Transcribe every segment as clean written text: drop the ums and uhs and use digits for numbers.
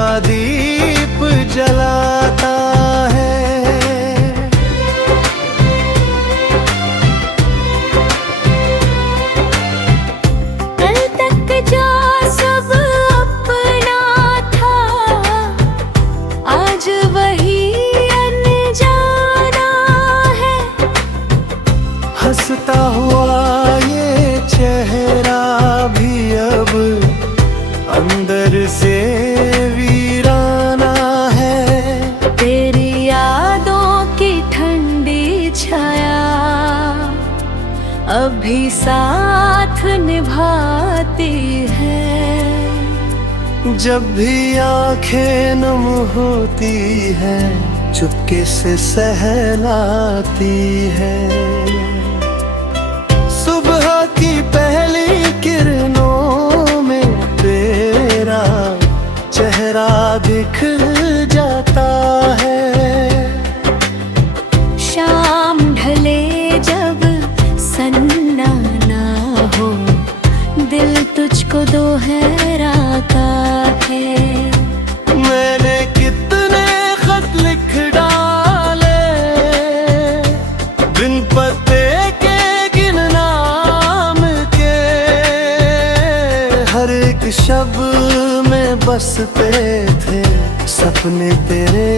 तेरा दीप जलाता है। कल तक जो सब अपना था, आज वही अनजाना है। हंसता हुआ ये चेहरा भी अब अंदर से वीराना है। तेरी यादों की ठंडी छाया अभी साथ निभाती है। जब भी आंखें नम होती है, चुपके से सहलाती है। सुबह की पहली किरणों में तेरा चेहरा दिख जाता है। शाम ढले जब सन्ना ना हो, दिल तुझको दोहराता है। मैंने कितने खत लिख डाले, बिन पते के गिन नाम के। हर एक शब्द में बसते थे सपने तेरे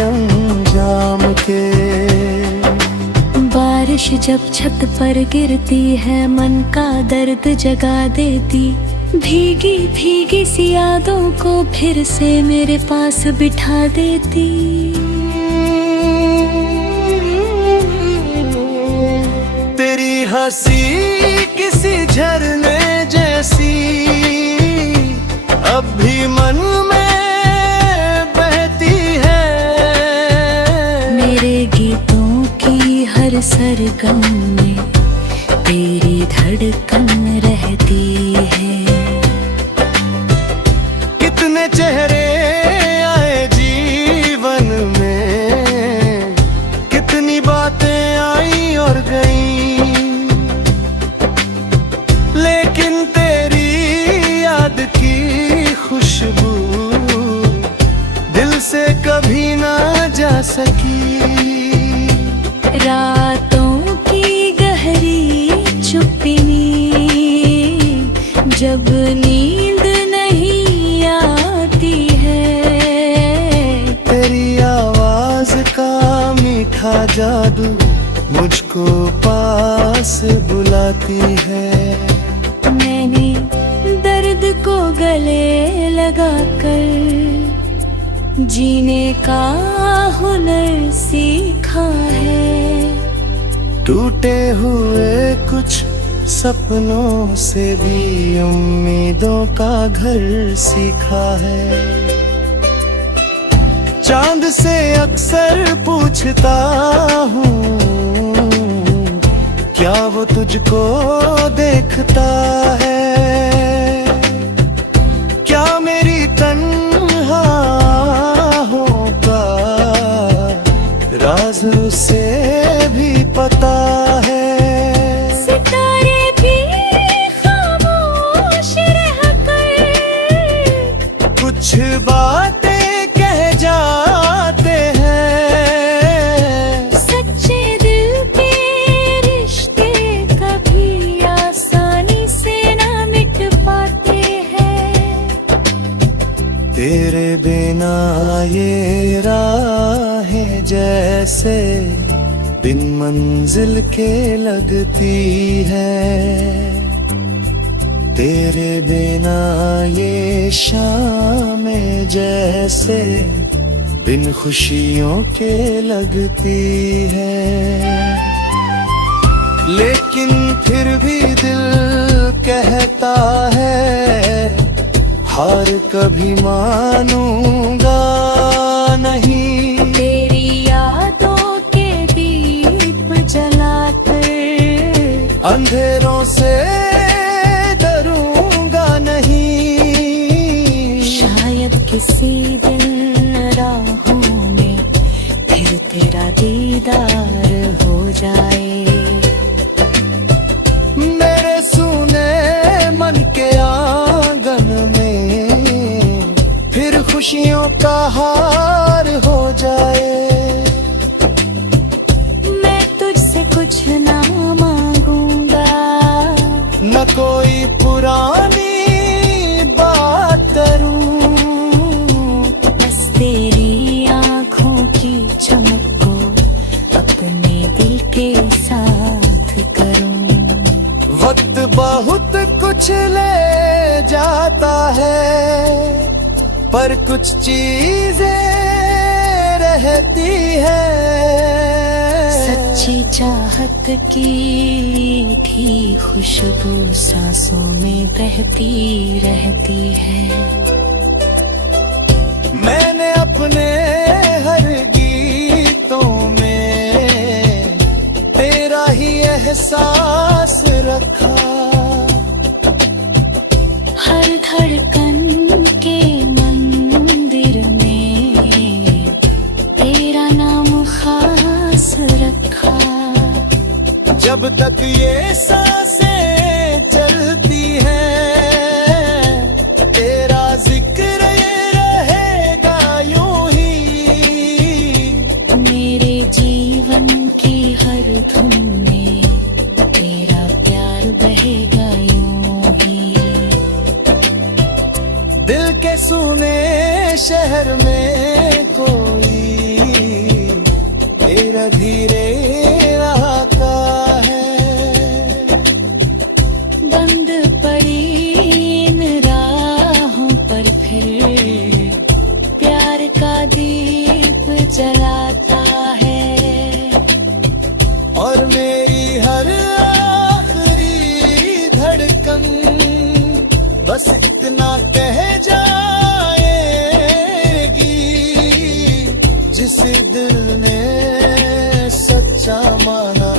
अंजाम के। बारिश जब छत पर गिरती है, मन का दर्द जगा देती। भीगी भीगी सी यादों को फिर से मेरे पास बिठा देती। तेरी हंसी किसी झरने जैसी अब भी मन में बहती है। मेरे गीतों की हर सरगम में तेरी धड़कन रहती है। कितने चेहरे आए जीवन में, कितनी बातें आई और गई, लेकिन तेरी याद की खुशबू दिल से कभी ना जा सकी। रातों की गहरी चुप्पी, जब नींद नहीं आती है। तेरी आवाज का मीठा जादू मुझको पास बुलाती है। मैंने दर्द को गले लगाकर जीने का हुनर सीखा है। टूटे हुए कुछ सपनों से भी उम्मीदों का घर सीखा है। चांद से अक्सर पूछता हूँ, क्या वो तुझको देखता है? क्या मेरी तन्हाइयों का राज उसे भी पता है? सितारे भी खामोश रहकर कुछ बातें कह जाते हैं। सच्चे दिल के रिश्ते कभी आसानी से ना मिट पाते हैं। तेरे बिना ये राहें जैसे बिन मंजिल के लगती है। तेरे बिना ये शामें जैसे बिन खुशियों के लगती है। लेकिन फिर भी दिल कहता है, हार कभी मानूंगा नहीं। तेरी यादों के दीप जलाकर अंधेरों से डरूंगा नहीं। शायद किसी दिन राहों में फिर तेरा दीदार हो जाए। मेरे सूने मन के आंगन में फिर खुशियों का हार हो जाए। मैं तुझसे कुछ ना मांगूंगा, न कोई पुरानी बात करूं, बस तेरी आंखों की चमक को अपने दिल के साथ करूं। वक्त बहुत कुछ ले जाता है, पर कुछ चीजें रहती है। सच्ची चाहत की भी खुशबू सांसों में बहती रहती है। मैंने अपने हर गीतों में तेरा ही एहसास रखा। हर धड़कन के मंदिर में तेरा नाम खास रखा। जब तक ये सांसें चलती हैं, तेरा जिक्र ये रहेगा यूं ही। मेरे जीवन की हर धुन में तेरा प्यार बहेगा यूं ही। दिल के सुने शहर में कोई तेरा धीरे आता है। बंद पड़ी इन राहों पर फिर प्यार का दीप जलाता है। और मेरी हर आखिरी धड़कन बस इतना कह जाएगी, जिस दिल ने सच्चा माना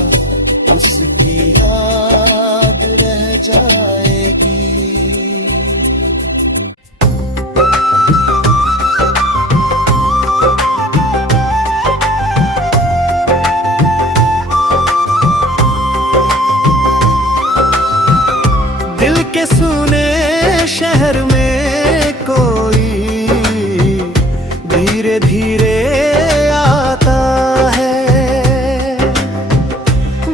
उसकी याद रह जाएगी। दिल के सुने शहर में कोई धीरे धीरे आता है।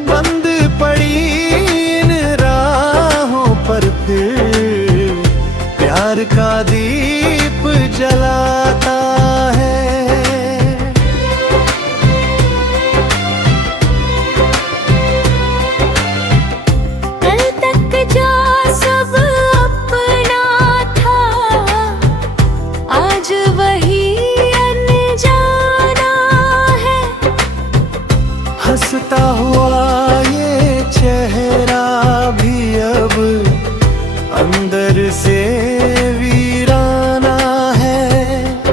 बंद पड़ी इन राहों पर फिर प्यार का दीप जलाता है। कल तक जो सब अपना था, आज वही अनजाना है। हंसता हुआ ये चेहरा भी अब अंदर से वीराना है।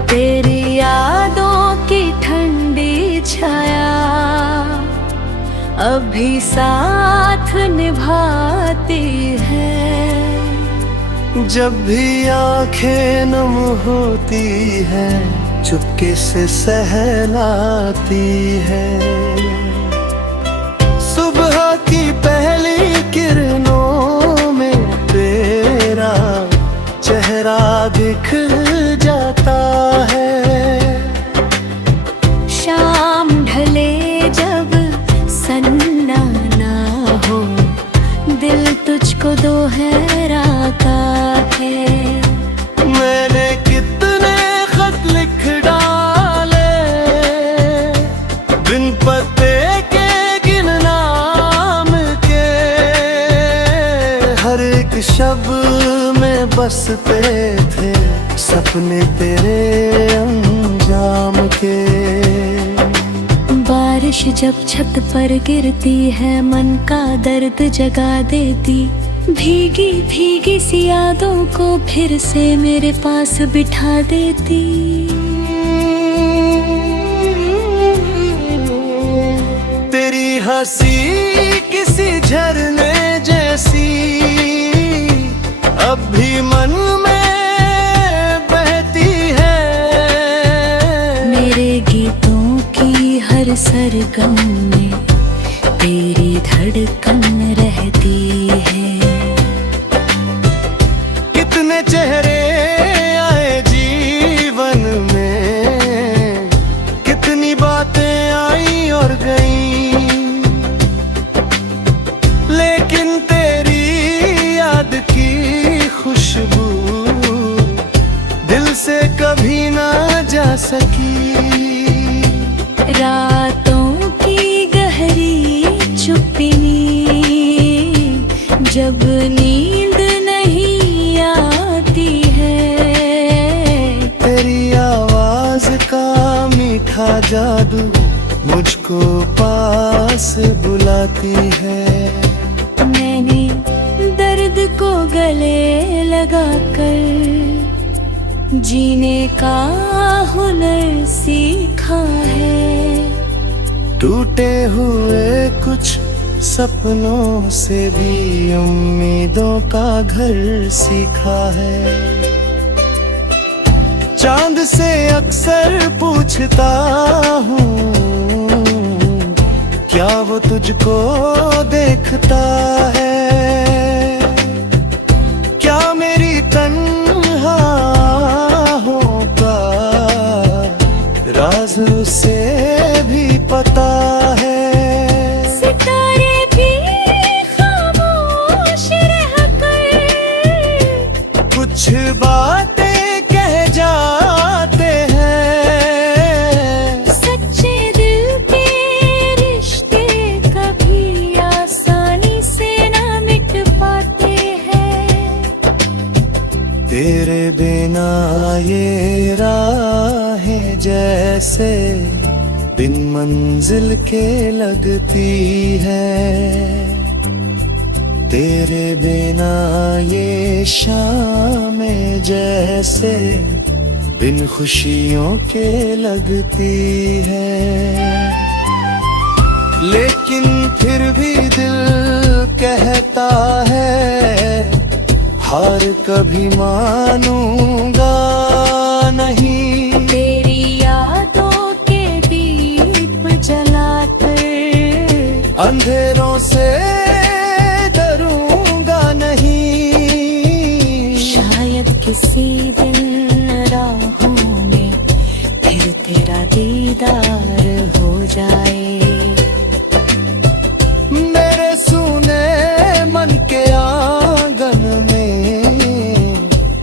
तेरी यादों की ठंडी छाया अभी साथ निभाती है। जब भी आंखें नम होती है, चुपके से सहलाती है। सुबह की पहली किरणों में तेरा चेहरा दिख जाता है। शाम ढले जब सन्ना ना हो, दिल तुझको दोहराता है। मैंने कितने खत लिख डाले, बिन पते के गिन नाम के। हर एक शब्द में बसते थे सपने तेरे अंजाम के। बारिश जब छत पर गिरती है, मन का दर्द जगा देती। भीगी भीगी सी यादों को फिर से मेरे पास बिठा देती। तेरी हंसी किसी झरने जैसी अब भी मन में बहती है। मेरे गीतों की हर सरगम में तेरी धड़कन रहती है। कितने चेहरे आए जीवन सकी। रातों की गहरी चुप्पी जब नींद नहीं आती है, तेरी आवाज का मीठा जादू मुझको पास बुलाती है। मैंने दर्द को गले लगाकर जीने का हुनर सीखा है। टूटे हुए कुछ सपनों से भी उम्मीदों का घर सीखा है। चांद से अक्सर पूछता हूँ, क्या वो तुझको देखता है? क्या मेरी तन्हाइयों का राज उसे भी पता है? सितारे भी खामोश रहकर कुछ बातें कह जाते हैं। सच्चे दिल के रिश्ते कभी आसानी से ना मिट पाते हैं। तेरे बिना ये राहें जैसे बिन मंजिल के लगती है। तेरे बिना ये शामें जैसे बिन खुशियों के लगती है। लेकिन फिर भी दिल कहता है, हार कभी मानूंगा नहीं। तेरी यादों के दीप जलाकर अंधेरों से डरूंगा नहीं। शायद किसी दिन राहों में फिर तेरा दीदार हो जाए। मेरे सूने मन के आंगन में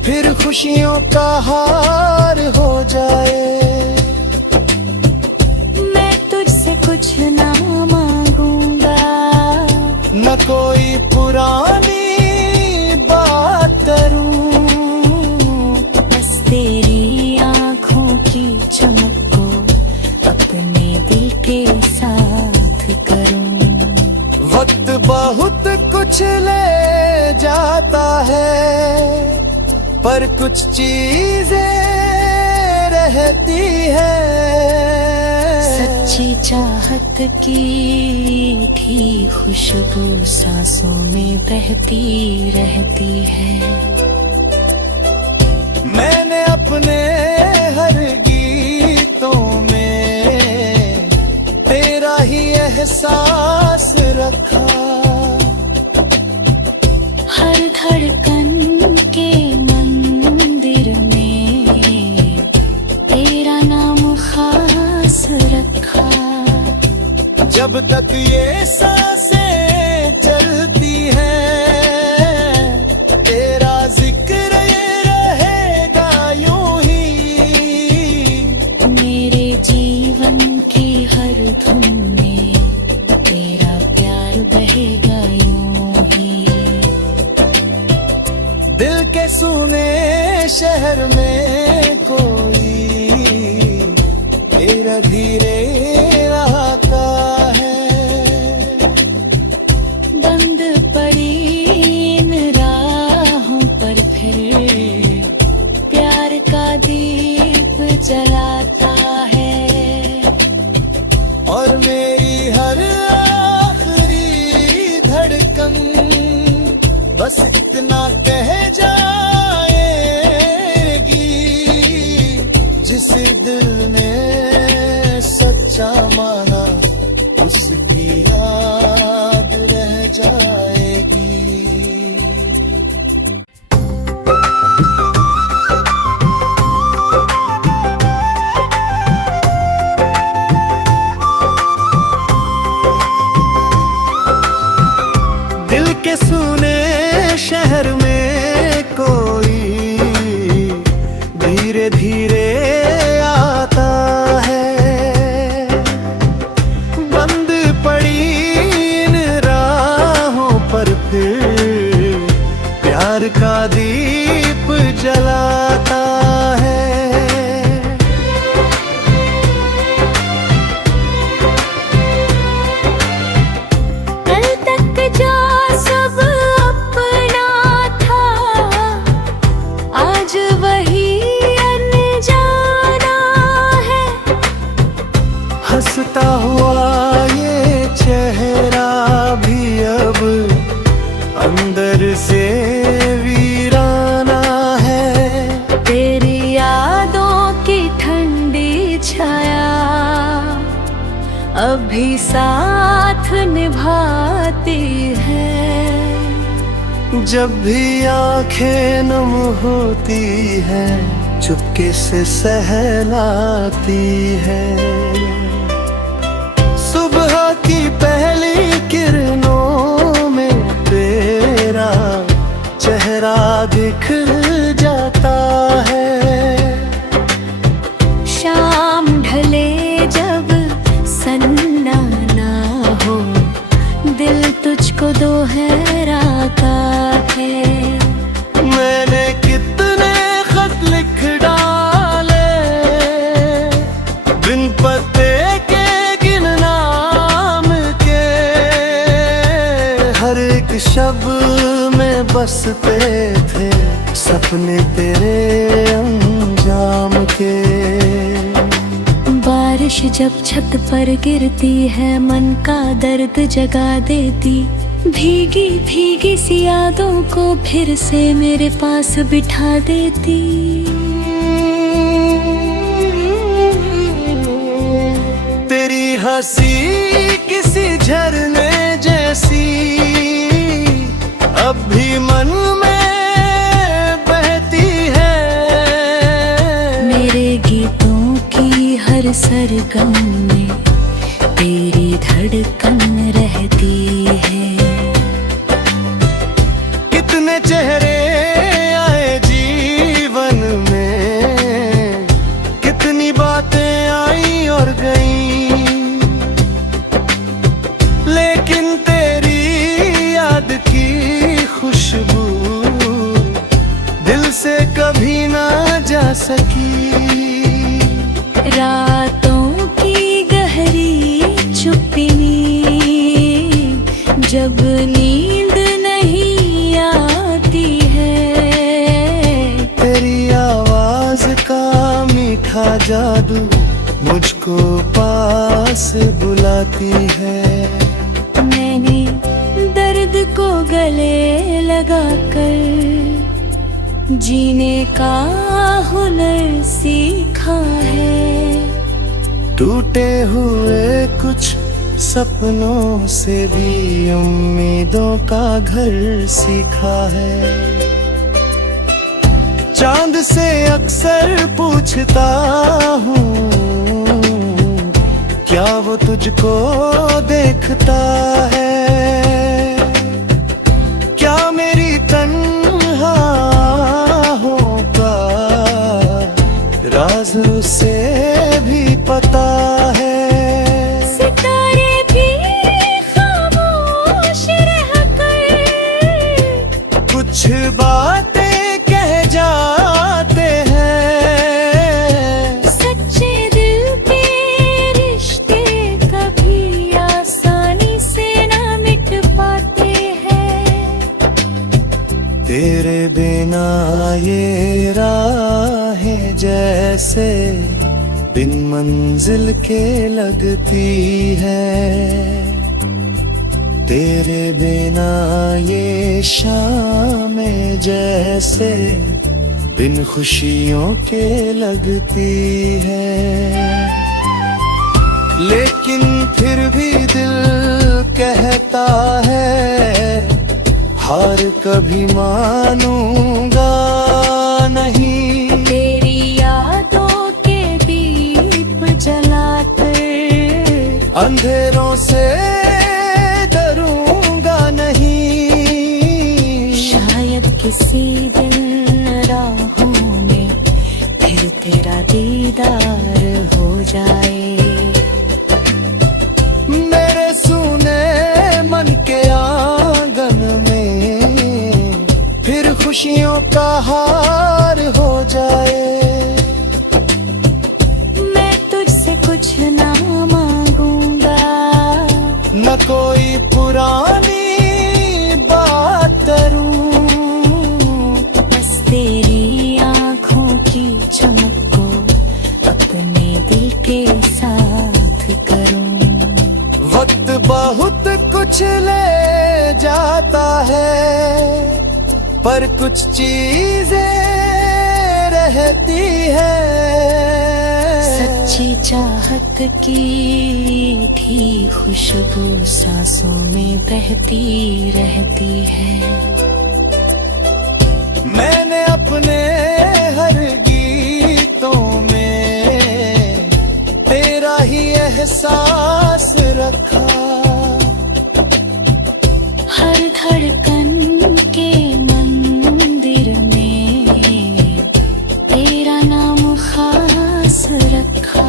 फिर खुशियों का हार हो जाए। मैं तुझसे कुछ ना मांगूंगा, न कोई पुरानी बात करूं, बस तेरी आँखों की चमक को अपने दिल के साथ करूं। वक्त बहुत कुछ ले जाता है, पर कुछ चीजें रहती है। सच्ची चाहत की मीठी खुशबू सांसों में बहती रहती है। मैंने अपने हर गीतों में तेरा ही एहसास रखा। हर धड़कन के मंदिर में तेरा नाम खास रखा। जब तक ये सांसें चलती हैं, तेरा जिक्र ये रहेगा यूं ही। मेरे जीवन की हर धुन में तेरा प्यार बहेगा यूं ही। दिल के सुने शहर में कोई तेरा धीरे आता है। बंद पड़ी इन राहों पर फिर प्यार का दीप जलाता है। और मेरी हर आखिरी धड़कन बस इतना कह जाएगी, जिस दिल ने सच्चा माना उसकी याद रह जाएगी। अभी साथ निभाती है। जब भी आंखें नम होती है, चुपके से सहलाती है। सुबह की पहली किरणों में तेरा चेहरा दिख जाता है। शाम ढले जब सन्ना ना हो, दिल तुझको दोहराता है। मैंने कितने खत लिख डाले, बिन पते के गिन नाम के, हर एक शब्द में बसते थे सपने तेरे अंजाम के। बारिश जब छत पर गिरती है, मन का दर्द जगा देती। भीगी भीगी सी यादों को फिर से मेरे पास बिठा देती। तेरी हंसी किसी झरने जैसी अब भी मन में बहती है। मेरे गीतों की हर सरगम में तेरी धड़कन रहती है। कितने चेहरे आए जीवन में, कितनी बातें आई और गई, लेकिन तेरी याद की खुशबू दिल से कभी ना जा सकी। रातों की गहरी चुप्पी, जब नींद नहीं आती है, तेरी आवाज का मीठा जादू मुझको पास बुलाती है। मैंने दर्द को गले लगाकर जीने का हुनर सीखा है। टूटे हुए कुछ सपनों से भी उम्मीदों का घर सीखा है। चांद से अक्सर पूछता हूँ, क्या वो तुझको देखता है? क्या मेरी तन्हाइयों का राज उसे भी पता है? सितारे भी खामोश रहकर कुछ बातें कह जाते हैं। सच्चे दिल के रिश्ते कभी आसानी से ना मिट पाते हैं। तेरे बिना ये राहें जैसे बिन मंजिल के लगती है। तेरे बिना ये शामें जैसे बिन खुशियों के लगती है। लेकिन फिर भी दिल कहता है, हार कभी मानूंगा नहीं। तेरी यादों के दीप जलाकर अंधेरों से डरूंगा नहीं। शायद किसी दिन राहों में फिर तेरा दीदार हो जाए। मेरे सूने मन के आंगन में फिर खुशियों का हार हो जाए। मैं तुझसे कुछ ना मांगूंगा, न कोई पुरानी बात करूं, बस तेरी आँखों की चमक को अपने दिल के साथ करूं। वक्त बहुत कुछ ले जाता है, पर कुछ चीजें रहती है। सच्ची चाहत की भी खुशबू सांसों में बहती रहती है। मैंने अपने हर गीतों में तेरा ही एहसास रखा। हर धड़कन के मंदिर में तेरा नाम खास रखा।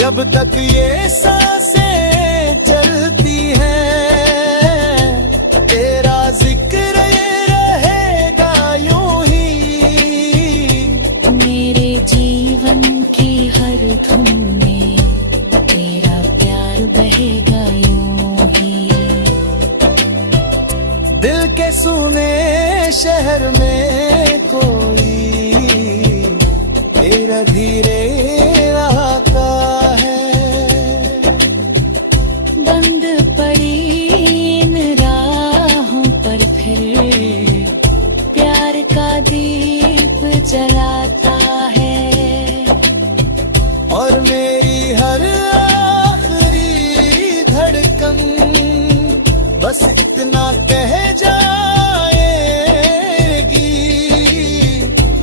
जब तक ये सांसें चलती हैं तेरा जिक्र ये रहेगा यूं ही। मेरे जीवन की हर धुन में तेरा प्यार बहेगा यूं ही। दिल के सुने शहर में कोई तेरा धीरे आता है। बंद पड़ी इन राहों पर फिर प्यार का दीप जलाता है। और मेरी हर आखिरी धड़कन बस इतना कह जाएगी,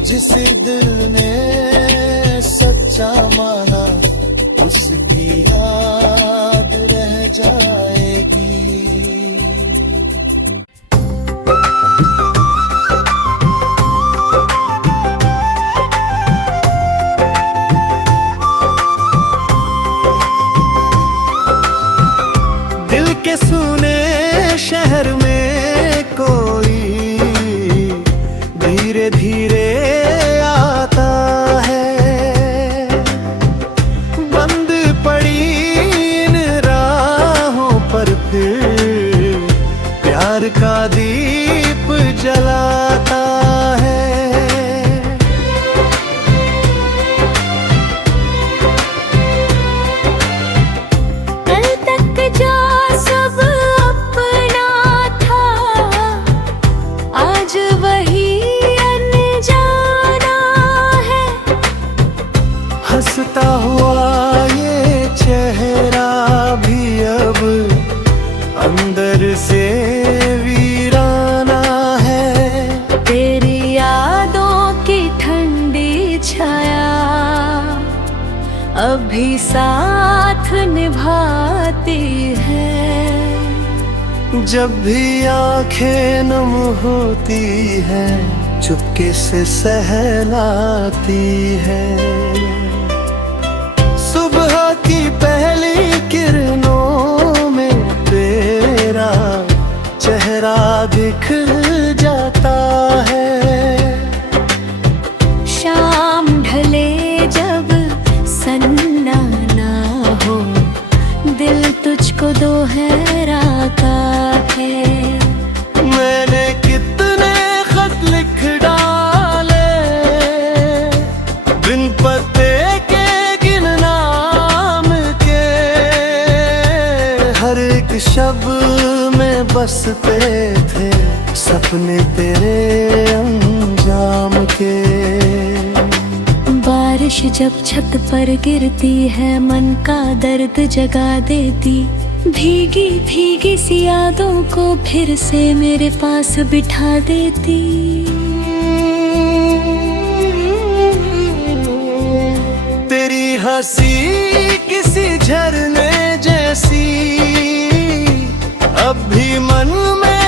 जिस दिल ने सच्चा माना उसकी याद रह जाएगी। दिल के सुने शहर में कोई धीरे धीरे आता है। बंद पड़ी इन राहों पर फिर प्यार का दीप जलाता है। कल तक जो सब अपना था आज वही अनजाना है। हंसता हुआ ये चेहरा भी अब अंदर से वीराना है। तेरी यादों की ठंडी छाया अभी साथ निभाती है। जब भी आंखें नम होती हैं चुपके से सहलाती है। सुबह की पहली किरणों में तेरा चेहरा दिख जाता है। शाम ढले जब सन्ना ना हो दिल तुझको दोहराता है। मैंने कितने खत लिख डाले बिन पते के गिन नाम के। हर एक शब्द में बसते थे सपने तेरे अंजाम के। बारिश जब छत पर गिरती है मन का दर्द जगा देती। भीगी भीगी सी यादों को फिर से मेरे पास बिठा देती। तेरी हंसी किसी झरने जैसी अब भी मन में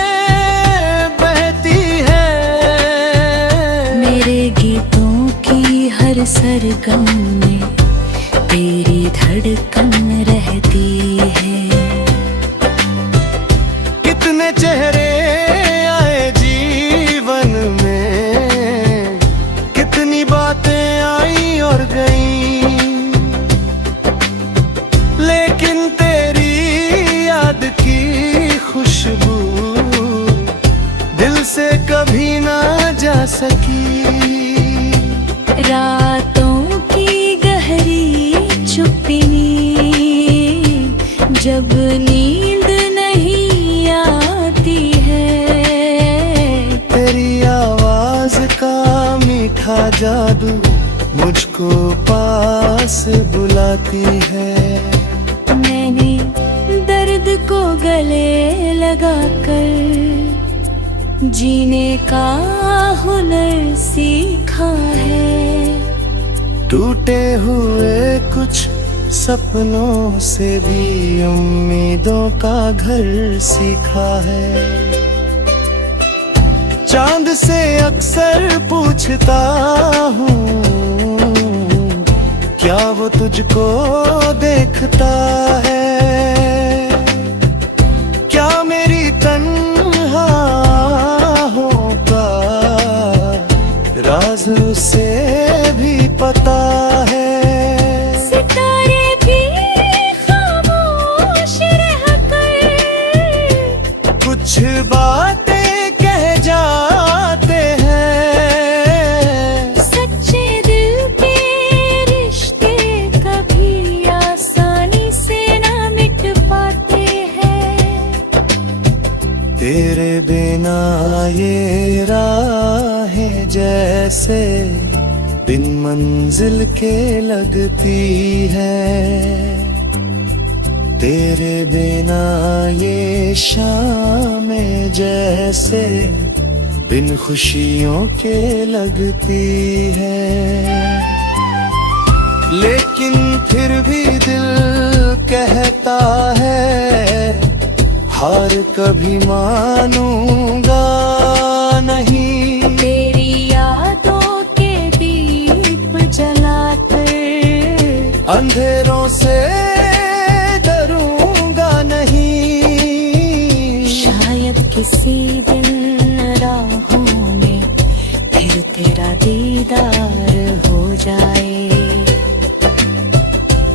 बहती है। मेरे गीतों की हर सरगम में तेरी धड़कन रहती है। कितने चेहरे आए जीवन में, कितनी बातें आई और गई, लेकिन तेरी याद की खुशबू दिल से कभी ना जा सकी। रातों की गहरी चुप्पी जब नींद नहीं आती है। पास बुलाती है। मैंने दर्द को गले लगाकर जीने का हुनर सीखा है। टूटे हुए कुछ सपनों से भी उम्मीदों का घर सीखा है। चांद से अक्सर पूछता हूँ, क्या वो तुझको देखता है? क्या मेरी तन्हाइयों का राज उसे भी पता है? सितारे भी खामोश रहकर कुछ बातें कह जाते हैं। सच्चे दिल के रिश्ते कभी आसानी से ना मिट पाते हैं। तेरे बिना ये राहें जैसे बिन मंजिल के लगती है। तेरे बिना ये शामें जैसे बिन खुशियों के लगती है। लेकिन फिर भी दिल कहता है, हार कभी मानूंगा नहीं। तेरी यादों के दीप जलाकर अंधेरों से डरूंगा नहीं। शायद किसी दिन राहों में फिर तेरा दीदार हो जाए।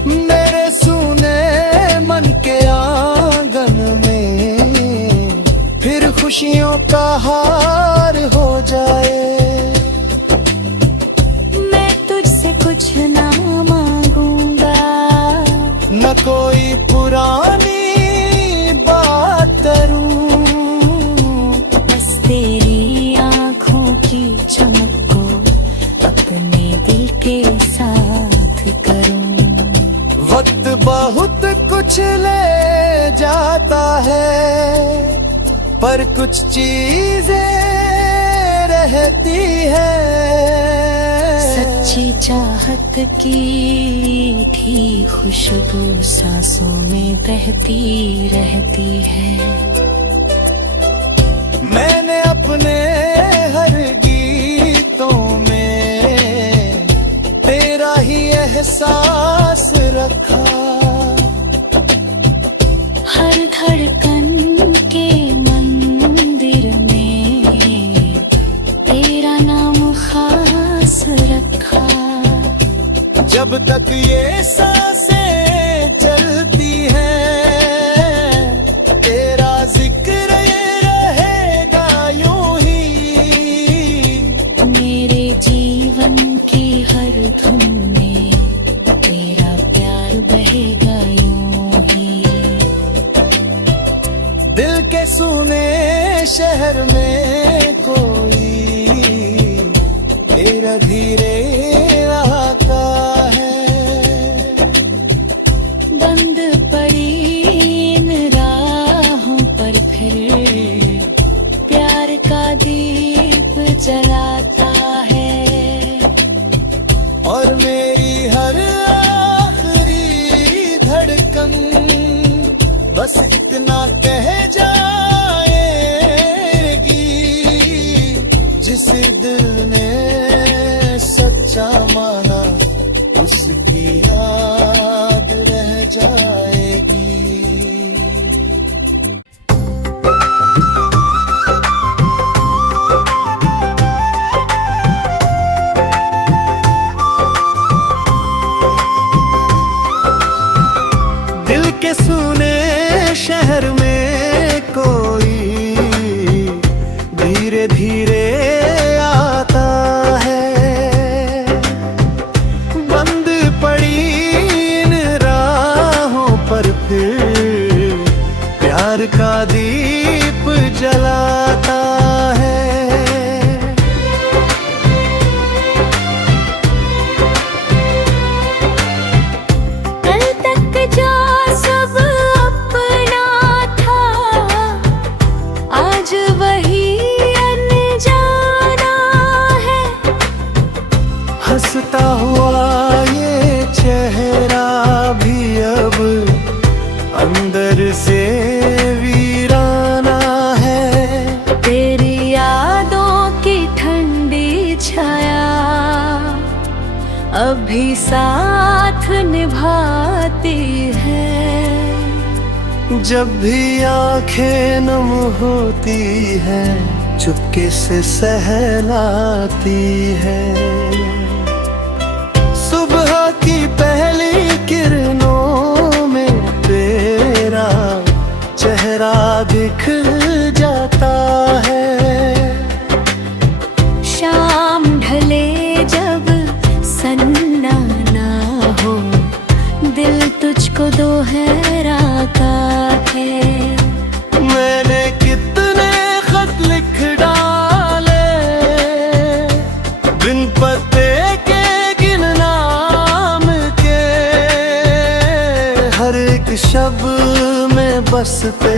मेरे सूने मन के आंगन में फिर खुशियों का हार हो जाए। मैं तुझसे कुछ ना मांगूंगा, न कोई पुरानी बात करूं, बस तेरी आँखों की चमक को अपने दिल के साथ करूं। वक्त बहुत कुछ ले जाता है, पर कुछ चीजें रहती है। सच्ची चाहत की मीठी खुशबू सांसों में बहती रहती है। मैंने अपने हर गीतों में तेरा ही एहसास रखा। हर धड़कन के मंदिर में तेरा नाम खास रखा। जब तक ये सांसें चलती हैं, तेरा जिक्र ये रहेगा यूं ही। मेरे जीवन की हर धुन में तेरा प्यार बहेगा यूं ही। दिल के सुने शहर में कोई तेरा धीरे आता है। बंद पड़ी इन राहों पर फिर प्यार का दीप जलाता है। और मेरी हर आखिरी धड़कन बस इतना कह जाएगी, जिस दिल ने सच्चा माना उसकी याद रह जाएगी। दिल के सुने शहर में कोई धीरे धीरे आता है। बंद पड़ी इन राहों पर फिर प्यार का दीप जलाता है। साथ निभाती है। जब भी आंखें नम होती है चुपके से सहलाती है। सुबह की पहली किरणों में तेरा चेहरा दिख जाता है। शाम ढले जब सन्ना ना हो दिल तुझको दोहराता है। मैंने कितने खत लिख डाले बिन पते के गिन नाम के। हर एक शब्द में बसते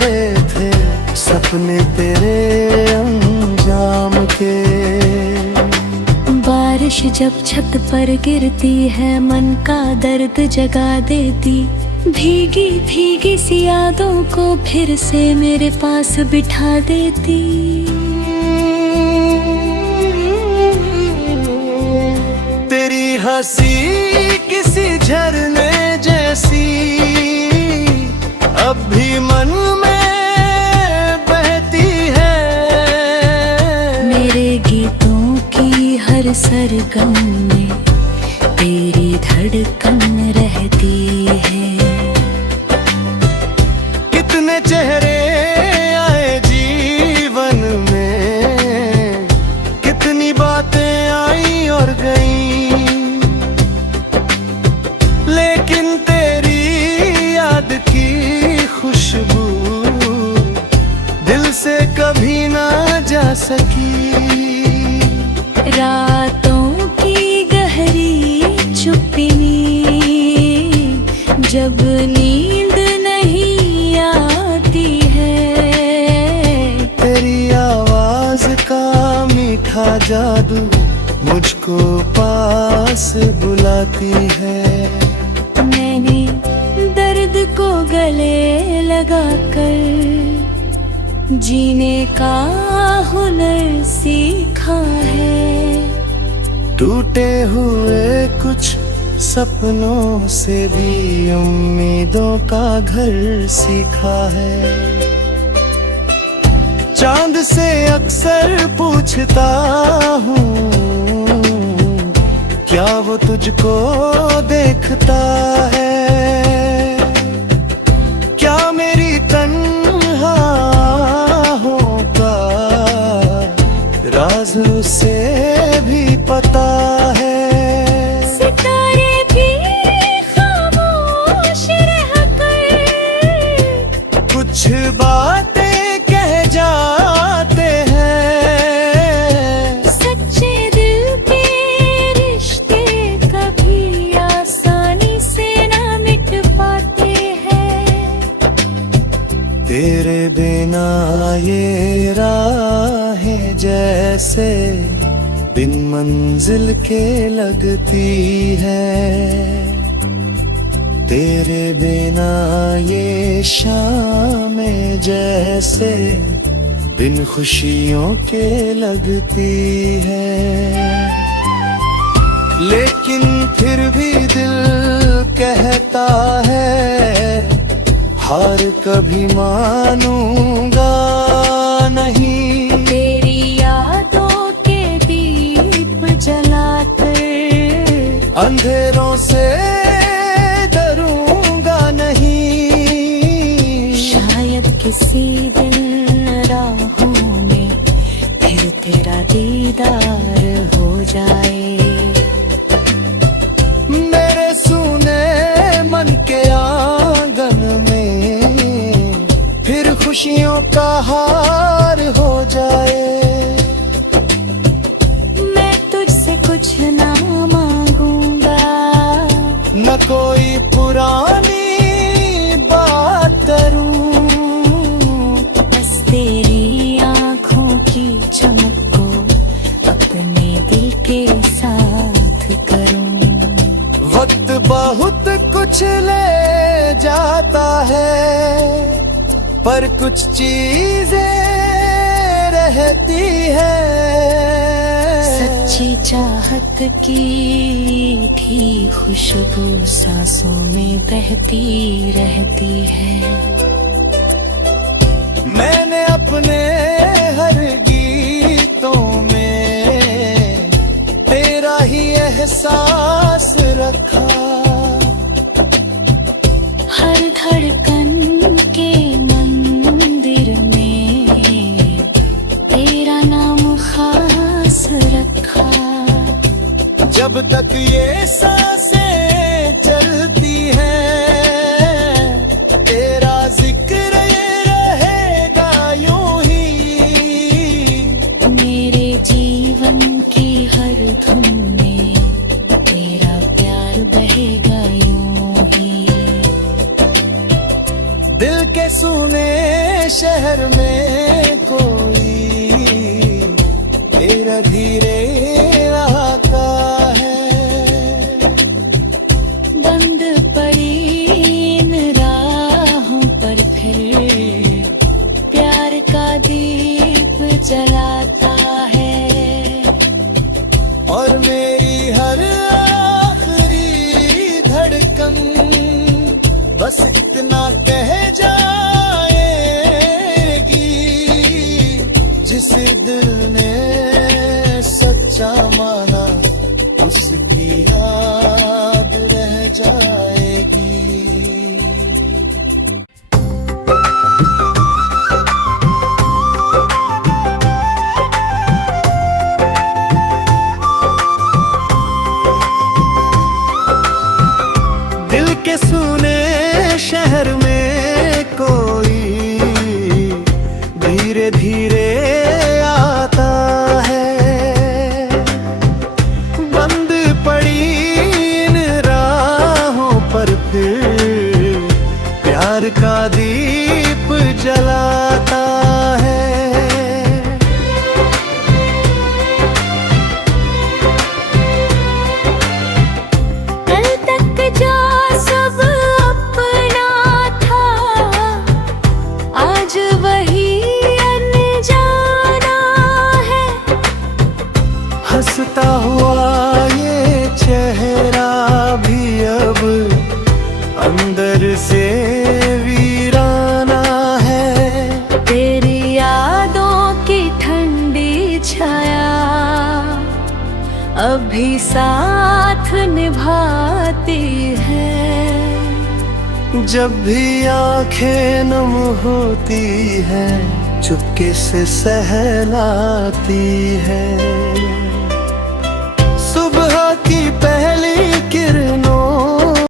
थे सपने तेरे अंजाम के। बारिश जब छत पर गिरती है मन का दर्द जगा देती। भीगी भीगी सी यादों को फिर से मेरे पास बिठा देती। तेरी हंसी किसी झरने जैसी अब भी मन में बहती है। मेरे गीतों की हर सरगम में तेरी धड़कन रहती है। कितने चेहरे आए जीवन में, कितनी बातें आई और गई, लेकिन तेरी याद की खुशबू दिल से कभी ना जा सकी। रातों की गहरी चुप्पी जब नींद नहीं आती है। तेरी आवाज का मीठा जादू मुझको पास बुलाती है। मैंने दर्द को गले लगाकर जीने का हुनर सीखा है। टूटे हुए कुछ सपनों से भी उम्मीदों का घर सीखा है। चांद से अक्सर पूछता हूँ क्या वो तुझको देखता है। क्या मेरी तन्हाइयों का राज उसे भी पता है। सितारे भी खामोश रहकर कुछ बातें कह जाते हैं। सच्चे दिल के रिश्ते कभी आसानी से ना मिट पाते हैं। तेरे बिना ये राहें जैसे बिन मंजिल के लगती है। तेरे बिना ये शामें जैसे बिन खुशियों के लगती है। लेकिन फिर भी दिल कहता है हार कभी मानूंगा नहीं। तेरी यादों के दीप जलाकर अंधेरों से डरूंगा नहीं। शायद किसी दिन राहों में फिर तेरा दीदार हो जाए। मेरे सूने मन के आंगन में फिर खुशियों का हार हो जाए। मैं तुझसे कुछ ना मांगूंगा, न कोई पुरानी बात करूं, बस तेरी आँखों की चमक को अपने दिल के साथ करूं। वक्त बहुत कुछ ले जाता है पर कुछ चीजें रहती है। सच्ची चाहत की थी खुशबू सांसों में बहती रहती है। मैंने अपने हर गीतों में तेरा ही एहसास रखा। हर धड़कन के मंदिर में तेरा नाम खास रखा। जब तक ये सांसें चलती हैं तेरा जिक्र ये रहेगा यूं ही। मेरे जीवन की हर धुन में तेरा प्यार बहेगा यूं ही। दिल के सुने शहर में कोई तेरा धीरे आता है। बंद पड़ी इन राहों पर फिर प्यार का दीप जलाता है। और मेरी हर आखिरी धड़कन बस इतना कह जाएगी, जिस दिल ने सच्चा माना उसकी याद रह जाएगी। दिल के सुने शहर में कोई धीरे धीरे आता है। बंद पड़ी इन राहों पर फिर प्यार का दीप जलाता है। कल तक जो सब अपना था आज वही अनजाना है। हंसता हुआ ये चेहरा भी अब अंदर से वीराना है। तेरी यादों की ठंडी छाया अभी साथ निभाती है। जब भी आंखें नम होती हैं चुपके से सहलाती है।